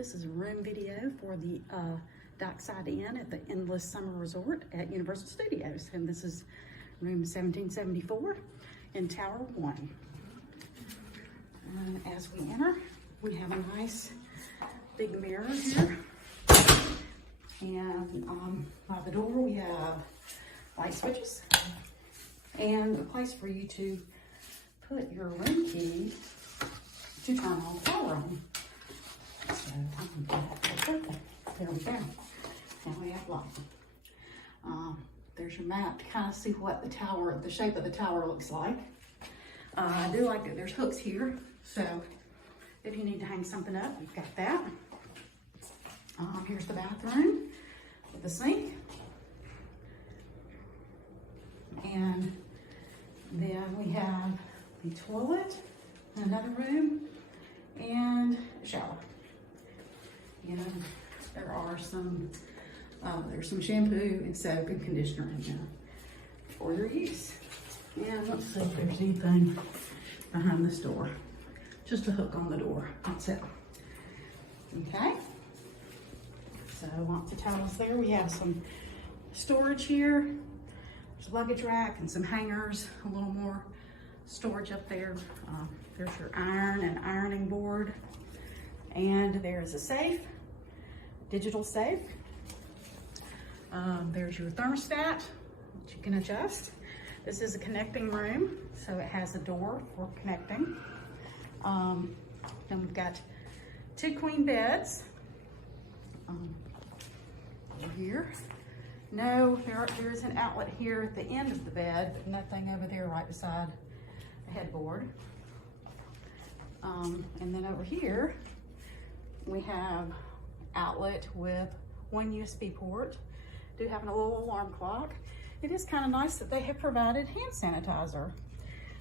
This is a room video for the Dockside Inn at the Endless Summer Resort at Universal Studios. And this is room 1774 in Tower 1. And as we enter, we have a nice big mirror here. And by the door, we have light switches and a place for you to put your room key to turn on the power on. So I'm gonna put that right there. There we go. Now we have light. There's your map to kind of see what the shape of the tower looks like. I do like that there's hooks here, so if you need to hang something up, you've got that. Here's the bathroom with the sink. And then we have the toilet, another room, and a shower. And there are there's some shampoo and soap and conditioner in here for your use. And let's see if there's anything behind this door. Just a hook on the door, that's it. Okay, so lots of towels there. We have some storage here. There's a luggage rack and some hangers, a little more storage up there. There's your iron and ironing board. And there's a safe, digital safe. There's your thermostat, which you can adjust. This is a connecting room, so it has a door for connecting. Then we've got 2 queen beds over here. No, there is an outlet here at the end of the bed, but nothing over there right beside the headboard. And then over here, we have outlet with 1 USB port. Do have a little alarm clock. It is kind of nice that they have provided hand sanitizer.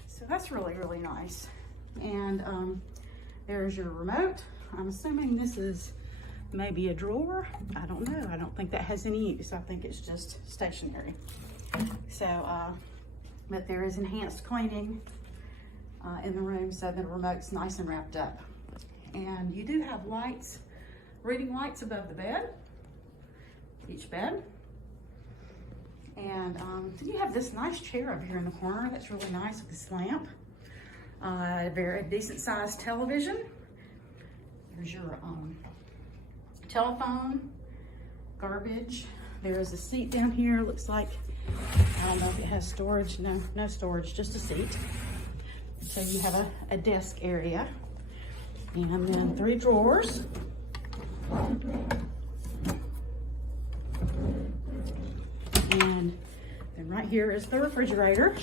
So that's really, really nice. And there's your remote. I'm assuming this is maybe a drawer. I don't know. I don't think that has any use. I think it's just stationary. So, but there is enhanced cleaning in the room, so the remote's nice and wrapped up. And you do have lights, reading lights above the bed, each bed. And you have this nice chair over here in the corner that's really nice with this lamp. A very decent sized television. There's your telephone, garbage. There is a seat down here. Looks like, I don't know if it has storage. No storage, just a seat. So you have a desk area. And then 3 drawers. And then right here is the refrigerator.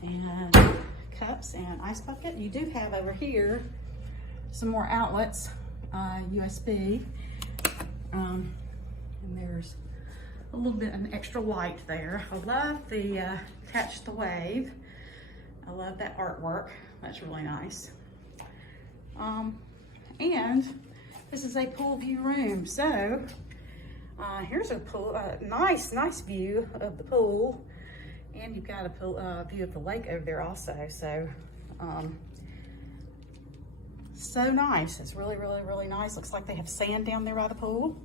And cups and ice bucket. You do have over here some more outlets, USB. And there's a little bit an extra light there. I love the Catch the Wave. I love that artwork. That's really nice. And this is a pool view room. So here's a pool, nice view of the pool. And you've got a view of the lake over there also. So, so nice. It's really, really, really nice. Looks like they have sand down there by the pool.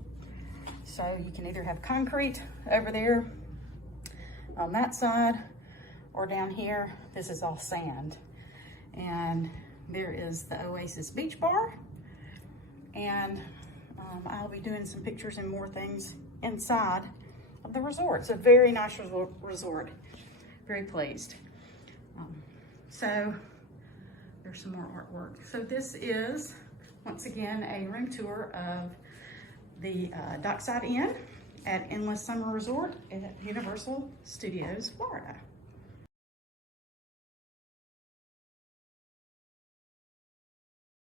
So you can either have concrete over there on that side, or down here, this is all sand. And there is the Oasis Beach Bar. And I'll be doing some pictures and more things inside of the resort. It's a very nice resort. Very pleased. So there's some more artwork. So this is, once again, a room tour of the Dockside Inn at Endless Summer Resort at Universal Studios, Florida.